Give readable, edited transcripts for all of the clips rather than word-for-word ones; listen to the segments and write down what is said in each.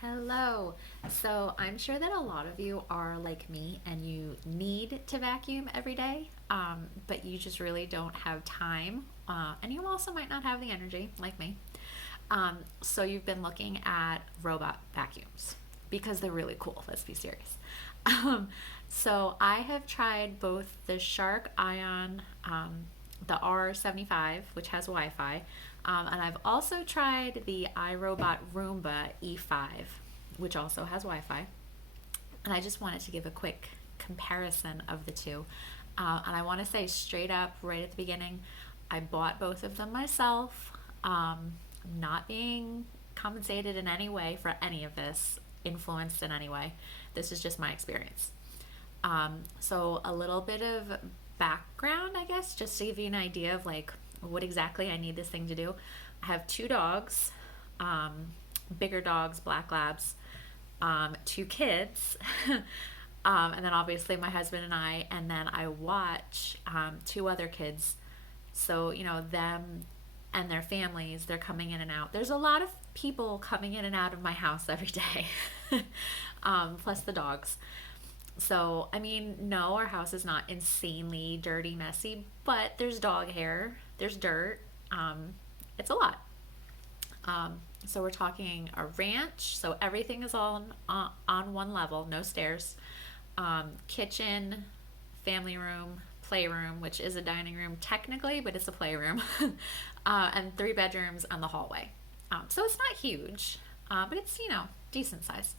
Hello. So I'm sure that a lot of you are like me and you need to vacuum every day, but you just really don't have time. And you also might not have the energy, like me. So you've been looking at robot vacuums because they're really cool. Let's be serious. Um, so I have tried both the Shark Ion, the R75, which has Wi Fi, and I've also tried the iRobot Roomba E5, which also has Wi Fi. And I just wanted to give a quick comparison of the two. And I want to say straight up, right at the beginning, I bought both of them myself. Not being compensated in any way for any of this, influenced in any way. This is just my experience. So a little bit of background, I guess, just to give you an idea of like what exactly I need this thing to do. I have two dogs, bigger dogs, black labs, two kids, and then obviously my husband and then I watch two other kids. So, them and their families, they're coming in and out. There's a lot of people coming in and out of my house every day, plus the dogs. So, I mean, no, our house is not insanely dirty, messy, but there's dog hair, there's dirt. It's a lot. So we're talking a ranch, so everything is all on one level, no stairs. Kitchen, family room, playroom, which is a dining room technically, but it's a playroom, and three bedrooms and the hallway. So it's not huge, but it's, decent size.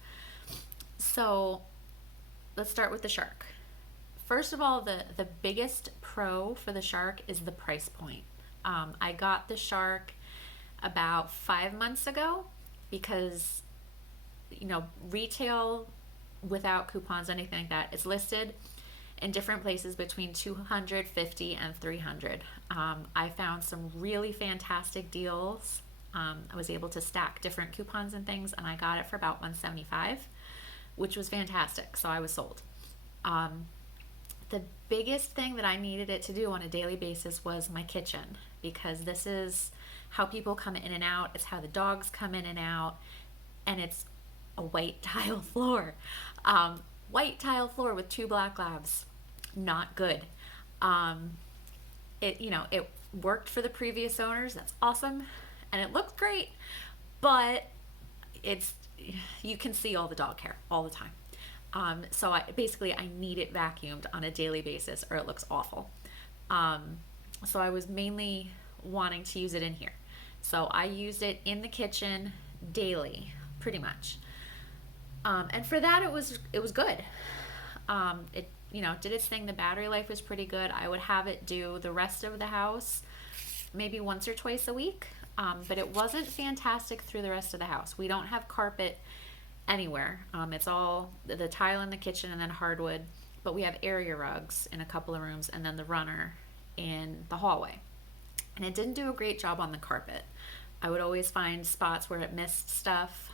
So let's start with the Shark. First of all, the biggest pro for the Shark is the price point. I got the Shark about 5 months ago because, retail without coupons, anything like that, is listed in different places between 250 and 300. I found some really fantastic deals. I was able to stack different coupons and things, and I got it for about 175, which was fantastic. So I was sold. The biggest thing that I needed it to do on a daily basis was my kitchen, because this is how people come in and out. It's how the dogs come in and out, and it's a white tile floor. White tile floor with two black labs, not good. It worked for the previous owners. That's awesome, and it looked great, but it's you can see all the dog hair all the time. So I need it vacuumed on a daily basis, or it looks awful. So I was mainly wanting to use it in here. So I used it in the kitchen daily, pretty much. And for that, it was good. It did its thing. The battery life was pretty good. I would have it do the rest of the house maybe once or twice a week, but it wasn't fantastic through the rest of the house. We don't have carpet anywhere. It's all the tile in the kitchen and then hardwood, but we have area rugs in a couple of rooms and then the runner in the hallway. And it didn't do a great job on the carpet. I would always find spots where it missed stuff.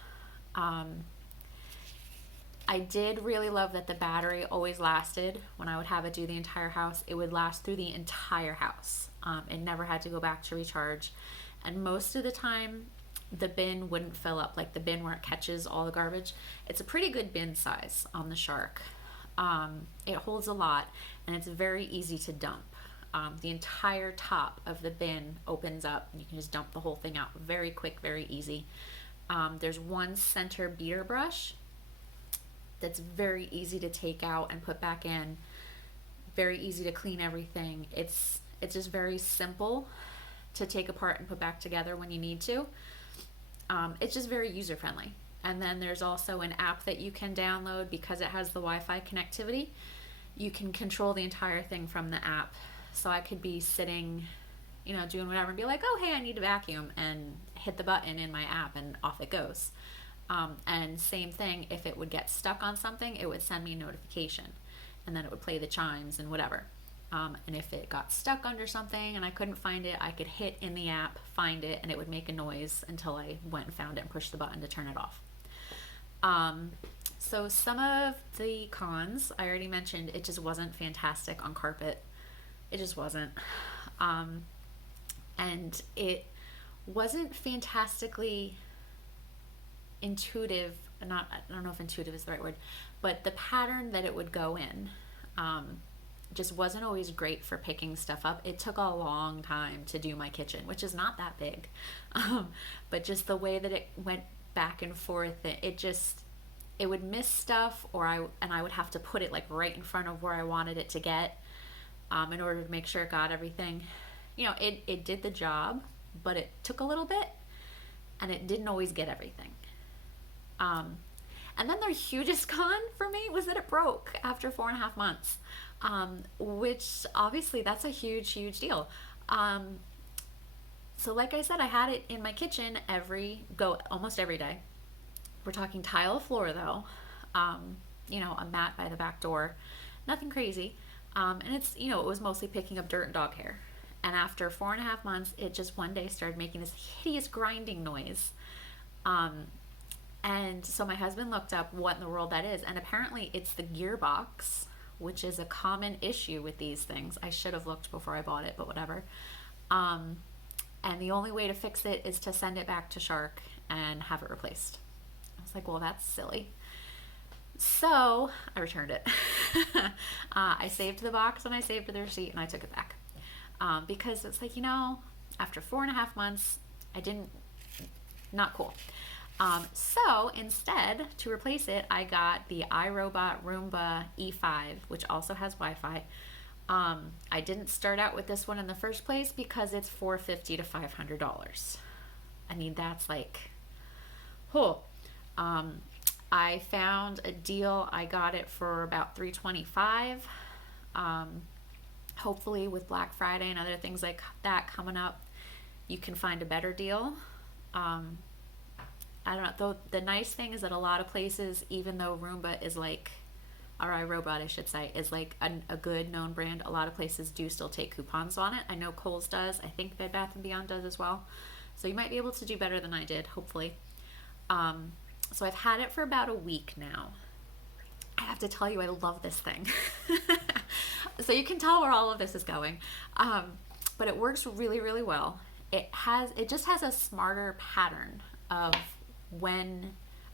I did really love that the battery always lasted. When I would have it do the entire house, it would last through the entire house. It never had to go back to recharge. And most of the time, the bin wouldn't fill up, like the bin where it catches all the garbage. It's a pretty good bin size on the Shark. It holds a lot, and it's very easy to dump. The entire top of the bin opens up, and you can just dump the whole thing out. Very quick, very easy. There's one center beater brush that's very easy to take out and put back in. Very easy to clean everything. It's just very simple to take apart and put back together when you need to. It's just very user friendly. And then there's also an app that you can download because it has the Wi-Fi connectivity. You can control the entire thing from the app. So I could be sitting, doing whatever and be like, oh, hey, I need to vacuum, and hit the button in my app and off it goes. And same thing, if it would get stuck on something, it would send me a notification, and then it would play the chimes and whatever. And if it got stuck under something and I couldn't find it, I could hit in the app, find it, and it would make a noise until I went and found it and pushed the button to turn it off. So some of the cons, I already mentioned, it just wasn't fantastic on carpet. It just wasn't. And it wasn't fantastically intuitive not, I don't know if intuitive is the right word, but the pattern that it would go in just wasn't always great for picking stuff up. It took a long time to do my kitchen, which is not that big. But just the way that it went back and forth, it would miss stuff, and I would have to put it like right in front of where I wanted it to get in order to make sure it got everything. It did the job, but it took a little bit, and it didn't always get everything. And then the hugest con for me was that it broke after 4.5 months, which obviously that's a huge, huge deal. So like I said, I had it in my kitchen almost every day. We're talking tile floor though, a mat by the back door, nothing crazy. And it was mostly picking up dirt and dog hair. And after 4.5 months, it just one day started making this hideous grinding noise. And so my husband looked up what in the world that is. And apparently it's the gearbox, which is a common issue with these things. I should have looked before I bought it, but whatever. And the only way to fix it is to send it back to Shark and have it replaced. I was like, well, that's silly. So I returned it. I saved the box and I saved the receipt and I took it back. Because it's like, after 4.5 months, not cool. So instead, to replace it, I got the iRobot Roomba E5, which also has Wi-Fi. I didn't start out with this one in the first place because it's $450 to $500. I mean, that's like, I found a deal. I got it for about $325. Hopefully with Black Friday and other things like that coming up, you can find a better deal. I don't know, though. The nice thing is that a lot of places, even though Roomba is like, or iRobot I should say, is like a good known brand, a lot of places do still take coupons on it. I know Kohl's does. I think Bed Bath & Beyond does as well. So you might be able to do better than I did, hopefully. So I've had it for about a week now. I have to tell you, I love this thing. So you can tell where all of this is going. But it works really, really well. It just has a smarter pattern of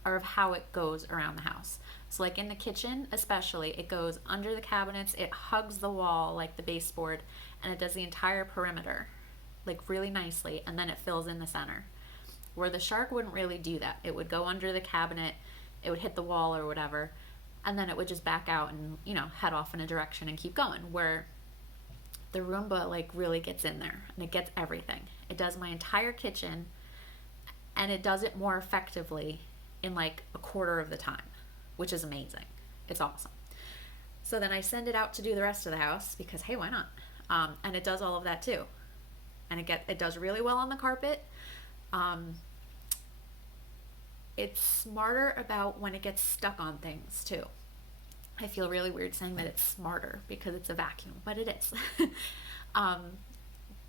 of how it goes around the house. So like in the kitchen especially, it goes under the cabinets, it hugs the wall like the baseboard, and it does the entire perimeter like really nicely, and then it fills in the center. Where the Shark wouldn't really do that. It would go under the cabinet, it would hit the wall or whatever, and then it would just back out and head off in a direction and keep going. Where the Roomba like really gets in there and it gets everything. It does my entire kitchen, and it does it more effectively in like a quarter of the time, which is amazing. It's awesome. So then I send it out to do the rest of the house because, hey, why not? And it does all of that too. And it does really well on the carpet. It's smarter about when it gets stuck on things too. I feel really weird saying that it's smarter because it's a vacuum, but it is.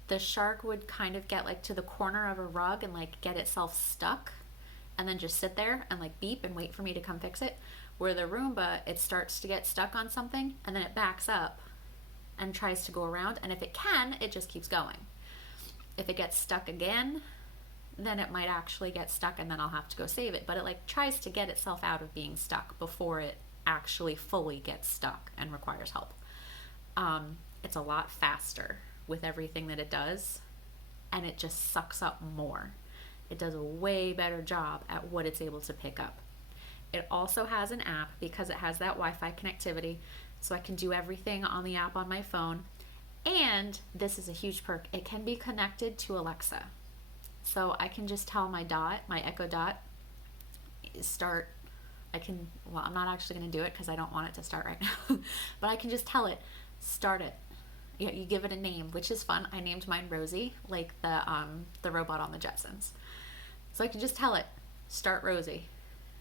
The Shark would kind of get like to the corner of a rug and like get itself stuck and then just sit there and like beep and wait for me to come fix it. Where the Roomba, it starts to get stuck on something and then it backs up and tries to go around, and if it can, it just keeps going. If it gets stuck again, then it might actually get stuck and then I'll have to go save it. But it like tries to get itself out of being stuck before it actually fully gets stuck and requires help. It's a lot faster with everything that it does, and it just sucks up more. It does a way better job at what it's able to pick up. It also has an app because it has that Wi-Fi connectivity, so I can do everything on the app on my phone. And this is a huge perk, it can be connected to Alexa. So I can just tell my Echo Dot, I'm not actually going to do it because I don't want it to start right now, but I can just tell it, start it. You give it a name, which is fun. I named mine Rosie, like the robot on the Jetsons. So I can just tell it, start Rosie.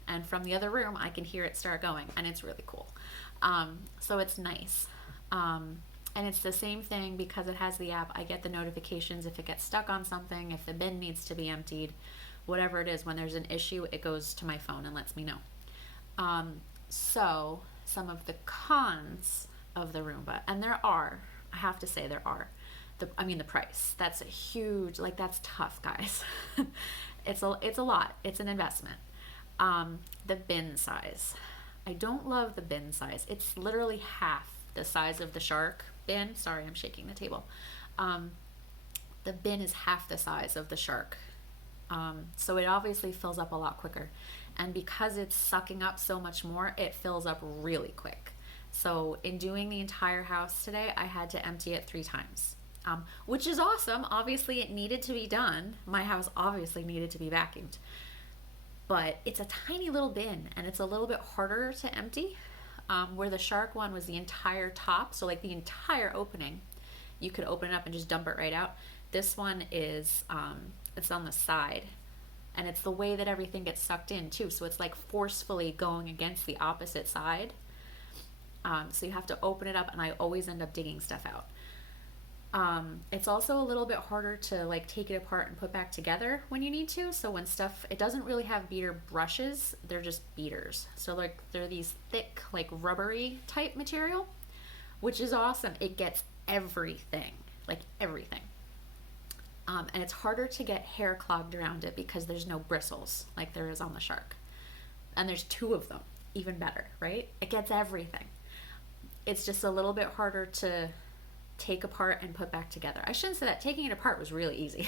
And from the other room, I can hear it start going, and it's really cool. So it's nice. And it's the same thing because it has the app. I get the notifications if it gets stuck on something, if the bin needs to be emptied, whatever it is. When there's an issue, it goes to my phone and lets me know. So some of the cons of the Roomba, and I have to say there are. The price. That's a huge, that's tough, guys. It's a lot. It's an investment. The bin size. I don't love the bin size. It's literally half the size of the Shark bin. Sorry, I'm shaking the table. The bin is half the size of the Shark. So it obviously fills up a lot quicker. And because it's sucking up so much more, it fills up really quick. So in doing the entire house today, I had to empty it 3 times, which is awesome. Obviously, it needed to be done. My house obviously needed to be vacuumed. But it's a tiny little bin, and it's a little bit harder to empty. Where the Shark one was the entire top, so like the entire opening, you could open it up and just dump it right out. This one is, it's on the side, and it's the way that everything gets sucked in too, so it's like forcefully going against the opposite side. So you have to open it up, and I always end up digging stuff out. It's also a little bit harder to like take it apart and put back together when you need to. So when stuff, it doesn't really have beater brushes, they're just beaters. So like they're these thick, like rubbery type material, which is awesome. It gets everything, like everything. And it's harder to get hair clogged around it because there's no bristles like there is on the Shark. And there's 2 of them, even better, right? It gets everything. It's just a little bit harder to take apart and put back together. I shouldn't say that. Taking it apart was really easy.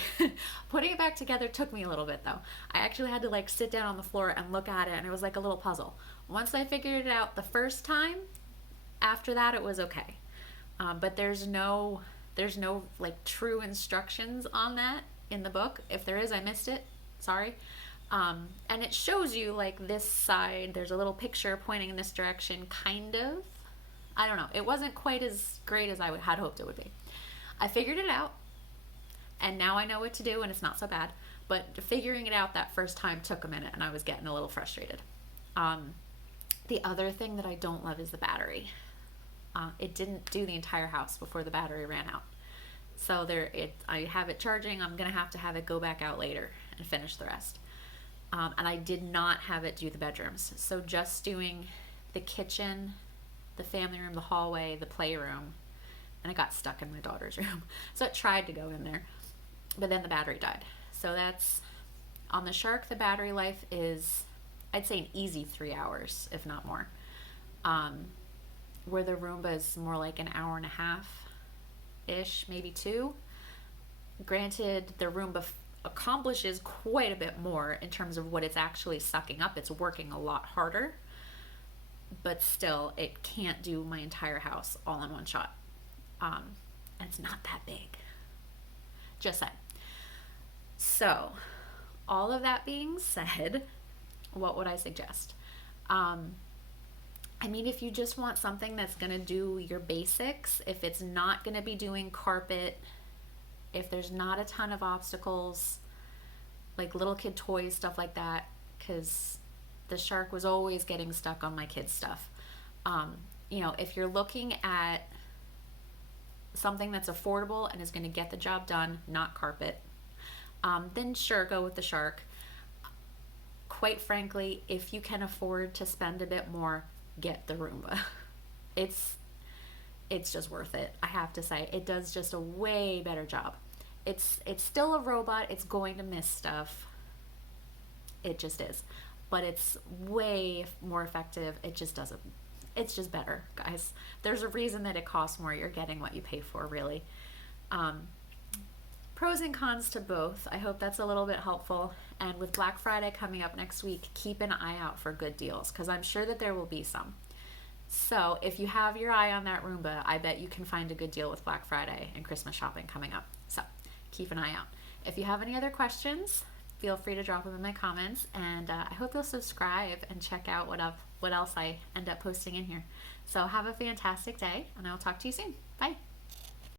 Putting it back together took me a little bit though. I actually had to like sit down on the floor and look at it, and it was like a little puzzle. Once I figured it out the first time, after that it was okay. But there's no like true instructions on that in the book. If there is, I missed it. Sorry. And it shows you like this side, there's a little picture pointing in this direction, kind of. I don't know. It wasn't quite as great as I had hoped it would be. I figured it out, and now I know what to do, and it's not so bad. But figuring it out that first time took a minute, and I was getting a little frustrated. The other thing that I don't love is the battery. It didn't do the entire house before the battery ran out. So I have it charging. I'm going to have it go back out later and finish the rest. And I did not have it do the bedrooms. So just doing the kitchen, the family room, the hallway, the playroom, and it got stuck in my daughter's room. So it tried to go in there, but then the battery died. So that's, on the Shark, the battery life is, I'd say an easy 3 hours, if not more. Where the Roomba is more like an hour and a half-ish, maybe 2. Granted, the Roomba accomplishes quite a bit more in terms of what it's actually sucking up. It's working a lot harder. But still, it can't do my entire house all in one shot. And it's not that big. Just saying. So, all of that being said, what would I suggest? I mean, if you just want something that's going to do your basics, if it's not going to be doing carpet, if there's not a ton of obstacles, like little kid toys, stuff like that, because the Shark was always getting stuck on my kids' stuff. You know, if you're looking at something that's affordable and is going to get the job done, not carpet, then sure, go with the Shark. Quite frankly, if you can afford to spend a bit more, get the Roomba. It's just worth it. I have to say, it does just a way better job. It's still a robot. It's going to miss stuff. It just is. But it's way more effective. It's just better, guys. There's a reason that it costs more. You're getting what you pay for, really. Pros and cons to both. I hope that's a little bit helpful. And with Black Friday coming up next week, keep an eye out for good deals, because I'm sure that there will be some. So if you have your eye on that Roomba, I bet you can find a good deal with Black Friday and Christmas shopping coming up. So keep an eye out. If you have any other questions, feel free to drop them in my comments, and I hope you'll subscribe and check out what else I end up posting in here. So have a fantastic day, and I'll talk to you soon. Bye.